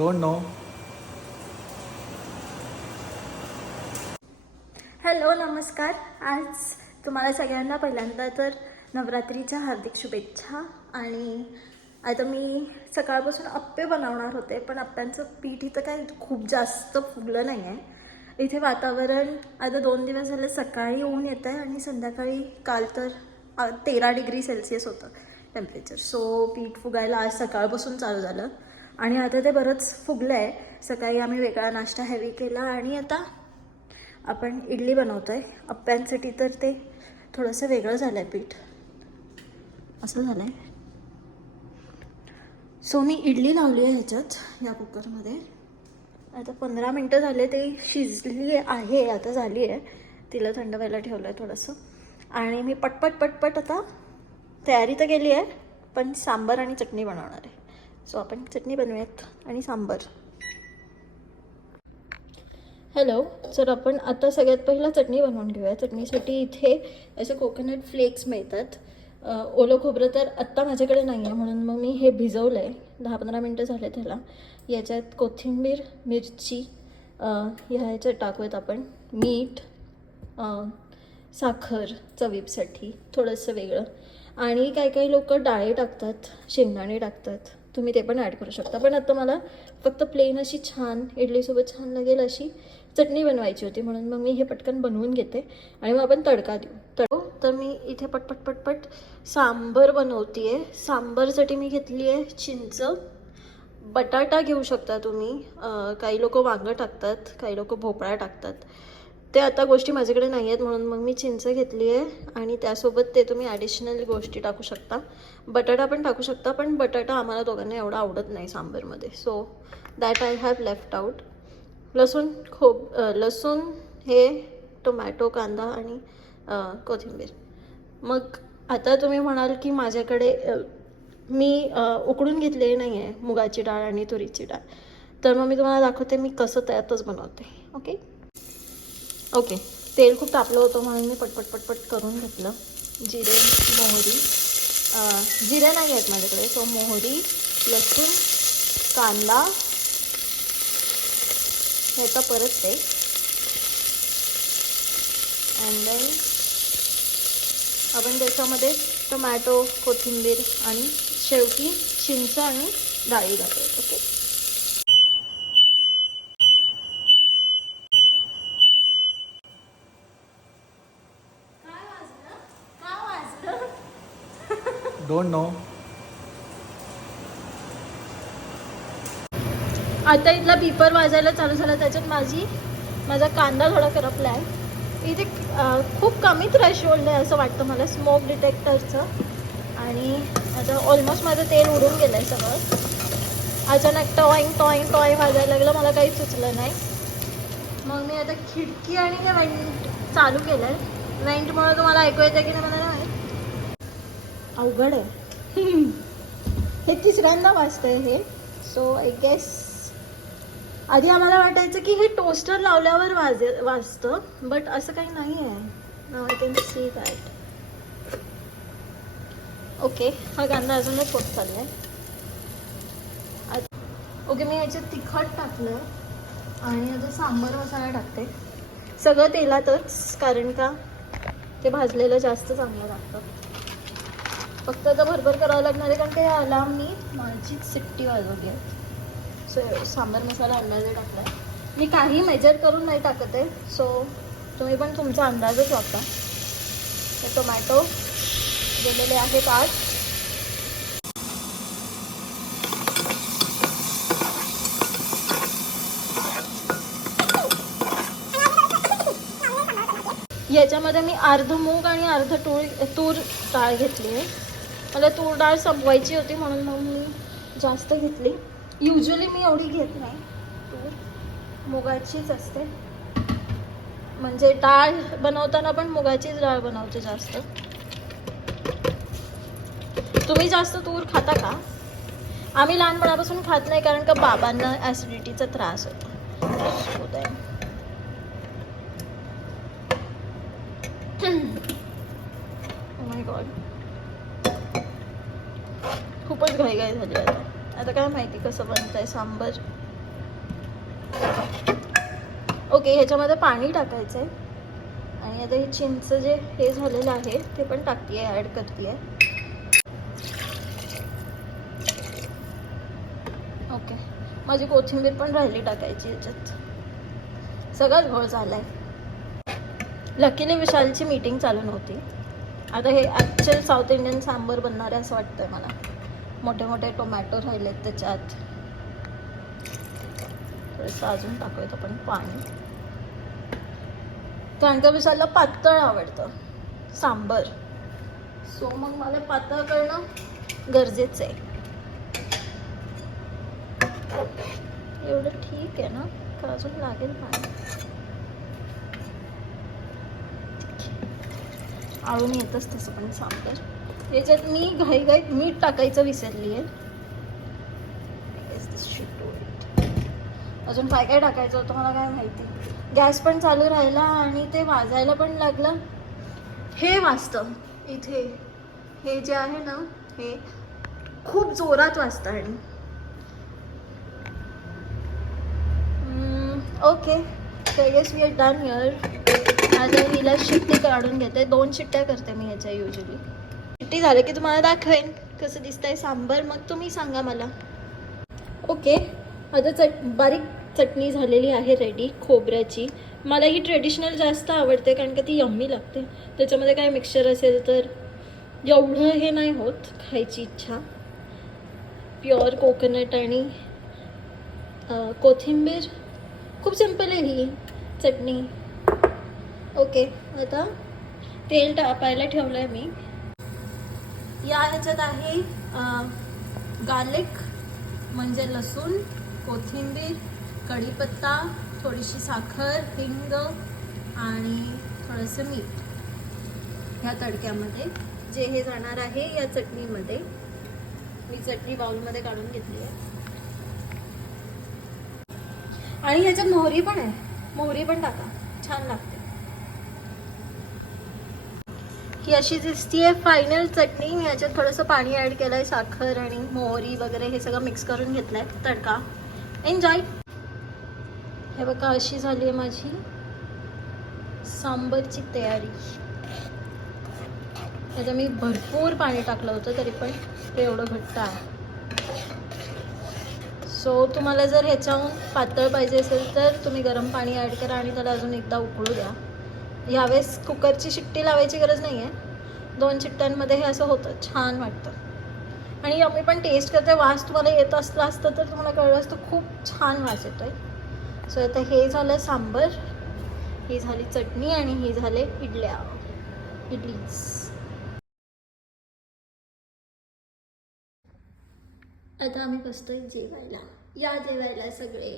Don't know. Hello नमस्कार. आज तुम्हाला सगळ्यांना पहिल्यांदा तर नवरात्रीच्या हार्दिक शुभेच्छा. आणि आता मी सकाळपासून अप्पे बनवणार होते, पण अप्प्यांचं पीठ इथं काही खूप जास्त फुगलं नाही आहे. इथे वातावरण आता 2 दिवस झाले, सकाळी ऊन येतं आहे आणि संध्याकाळी काल तर 13 डिग्री सेल्सिअस होतं टेम्परेचर. सो पीठ फुगायला आज सकाळपासून चालू झालं आणि आता ते बरंच फुगलं आहे. सकाळी आम्ही वेगळा नाश्ता हेवी केला आणि आता आपण इडली बनवतो आहे. अप्प्यांसाठी तर ते थोडंसं वेगळं झालं आहे पीठ, असं झालं आहे. सो मी इडली लावली आहे ह्याच्यात, या कुकरमध्ये. आता 15 मिनटं झाले, ते शिजली आहे, आता झाली आहे. तिला थंड व्हायला ठेवलं आहे थोडंसं. आणि मी पटपट आता तयारी तर केली आहे, पण सांबार आणि चटणी बनवणार आहे. सो आपण चटणी बनवूयात आणि सांबार. हॅलो. तर आपण आता सगळ्यात पहिला चटणी बनवून घेऊया. चटणीसाठी इथे असे कोकोनट फ्लेक्स मिळतात. ओलं खोबरं तर आत्ता माझ्याकडे नाही आहे, म्हणून मग मी हे भिजवलं आहे. 10-15 मिनटं झाले त्याला. याच्यात कोथिंबीर, मिरची ह्याच्यात टाकूयात आपण. मीठ, साखर चवीसाठी थोडंसं वेगळं. आणि काही लोक डाळी टाकतात, शेंगदाणे टाकतात. तुम्ही ते पण ॲड करू शकता. पण आता मला फक्त प्लेन अशी छान इडलीसोबत छान लागेल अशी चटणी बनवायची होती, म्हणून मग मी हे पटकन बनवून घेते आणि मग आपण तडका देऊ. तर मी इथे पटपट सांबर बनवते आहे. सांबारसाठी मी घेतली आहे चिंच. बटाटा घेऊ शकता तुम्ही. काही लोक वांगं टाकतात, काही लोक भोपळा टाकतात. ते आता गोष्टी माझ्याकडे नाही आहेत, म्हणून मग मी चिंच घेतली आहे. आणि त्यासोबत ते तुम्ही ॲडिशनल गोष्टी टाकू शकता. बटाटा पण टाकू शकता, पण बटाटा आम्हाला दोघांना एवढा आवडत नाही सांबारमध्ये. So that I have left out. लसूण हे टोमॅटो, कांदा आणि कोथिंबीर. मग आता तुम्ही म्हणाल की माझ्याकडे मी उकडून घेतलेली नाही आहे मुगाची डाळ आणि तुरीची डाळ. तर मग मी तुम्हाला दाखवते मी कसं त्यातच बनवते. ओके. तेल खूप तापलं होतं, म्हणून मी पटपट करून घेतलं. जिरे, मोहरी, जिरे नाही आहेत माझ्याकडे. सो मोहरी, लसूण, कांदा ह्याचा परत ते. अँड देन आपण त्याच्यामध्ये टोमॅटो, कोथिंबीर आणि शेवटी चिंच आणि डाळी घालतो. ओके. Don't know. आता इथला बीपर वाजायला चालू झाला. त्याच्यात माझा कांदा थोडा करपला आहे. इथे खूप कमी थ्रेशोल्ड आहे असं वाटतं मला स्मोक डिटेक्टरचं. आणि आता ऑलमोस्ट माझं तेल उडून गेलं आहे सगळं. अचानक टॉईंग वाजायला लागलं, मला काही सुचलं नाही. मग मी आता खिडकी आणि हे वेंट चालू केलं आहे. वेंटमुळे तुम्हाला ऐकू येतं की नाही मला नाही माहीत. अवघड आहे. हे तिसऱ्यांदा वाजतंय हे. सो आय गेस आधी आम्हाला वाटायचं की हे टोस्टर लावल्यावर वाजतं, बट असं काही नाही आहे. Now I can see that. Okay. हा कांदा अजूनच होत चाललाय. ओके. मी याच्यात तिखट टाकलं आणि आता सांबार मसाला टाकते. सगळं तेलातच, कारण का ते भाजलेलं जास्त चांगलं लागतं. फक्त आता भरभर करावं लागणार आहे, कारण ते अलार्मनी माझीच शिट्टी वाजवली आहे. सो सांबार मसाला अंदाजे टाकला आहे. मी काही मेजर करून नाही टाकत आहे. सो तुम्ही पण तुमचा अंदाजच वापरा. टोमॅटो गेलेले आहेत आत. याच्यामध्ये मी अर्ध मूग आणि अर्ध तूर डाळ घेतली आहे. मला तूर डाळ संपवायची होती, म्हणून मग मी जास्त घेतली. युजली मी एवढी घेत नाही. तूर मुगाचीच असते, म्हणजे डाळ बनवताना पण मुगाचीच डाळ बनवते जास्त. तुम्ही जास्त तूर खाता का? आम्ही लहानपणापासून खात नाही, कारण का बाबांना ॲसिडिटीचा त्रास होतो. माय गॉड, खूपच घाई झाली आता काय माहिती कसं बनत आहे सांबार. ओके, ह्याच्यामध्ये पाणी टाकायचं आहे आणि आता हे चिंच जे हे झालेलं आहे ते पण टाकते ॲड करते आहे. ओके, माझी कोथिंबीर पण राहिली टाकायची ह्याच्यात. सगळाच घोळ झाला आहे. लकीली विशालची मीटिंग चालू नव्हती. आता हे ॲक्च्युअल साऊथ इंडियन सांबर बनणार आहे असं वाटतंय मला. मोठे मोठे टोमॅटो राहिलेत त्याच्यात. थोडंसं अजून टाकूयात आपण पाणी, कारण का विशालला पातळ आवडतं सांबर. सो मग मला पातळ करणं गरजेचं आहे. एवढं ठीक आहे ना, का अजून लागेल पाणी? आळून येतच तसं पण सांबर. याच्यात मी घाईघाईत मीठ टाकायचं विसरली आहे. अजून काय काय टाकायचं होतं मला काय माहिती. गॅस पण चालू राहिला आणि ते वाजायला पण लागलं. हे वाजतं इथे, हे जे आहे ना हे खूप जोरात वाजतं. आणि okay, so yes we are done here. आता हिला शिट्टी काढून घेते. 2 शिट्ट्या करते मी ह्याच्या युजली. शिट्टी झालं की तुम्हाला दाखवेन कसं दिसतंय सांबर, मग तुम्ही सांगा मला. ओके, आता बारीक चटणी झालेली आहे रेडी खोबऱ्याची. मला ही ट्रेडिशनल जास्त आवडते कारण का ती यम्मी लागते. त्याच्यामध्ये काय मिक्सचर असेल तर एवढं हे नाही होत खायची इच्छा. प्युअर कोकोनट आणि कोथिंबीर. खूप सिम्पल आहे ही चटणी. ओके, आता तेल टाकायला ठेवलं आहे मी. या ह्याच्यात आहे गार्लिक म्हणजे लसूण, कोथिंबीर, कढीपत्ता, थोडीशी साखर, हिंग आणि थोडंसं मीठ ह्या तडक्यामध्ये. जे हे जाणार आहे या चटणीमध्ये. मी चटणी बाउलमध्ये काढून घेतली आहे. आणि ह्याच्यात मोहरी पण आहे, मोहरी पण टाका, छान लागते. ही अशी दिसतीये फायनल चटणी. मी याच्यात थोडंसं पाणी ॲड केलं आहे, साखर आणि मोहरी वगैरे हे सगळं मिक्स करून घेतलं आहे. तडका. एन्जॉय. हे बघा, अशी झाली आहे माझी सांबरची तयारी. त्याच्यात मी भरपूर पाणी टाकलं होतं तरी पण ते एवढं घट्ट आहे. सो तुम्हाला जर ह्याच्याहून पातळ पाहिजे असेल तर तुम्ही गरम पाणी ॲड करा आणि त्याला अजून एकदा उकळू द्या. यावेळेस कुकरची शिट्टी लावायची गरज नाही आहे. 2 शिट्ट्यांमध्ये हे असं होतं, छान वाटतं. आणि यम्मी पण टेस्ट करते. वास तुम्हाला येत असला असतं तर तुम्हाला कळलं असतं, खूप छान वास येतो आहे. सो आता हे झालं सांबर, ही झाली चटणी आणि ही झाले इडलीज. आता आम्ही बसतोय जेवायला. या जेवायला सगळे.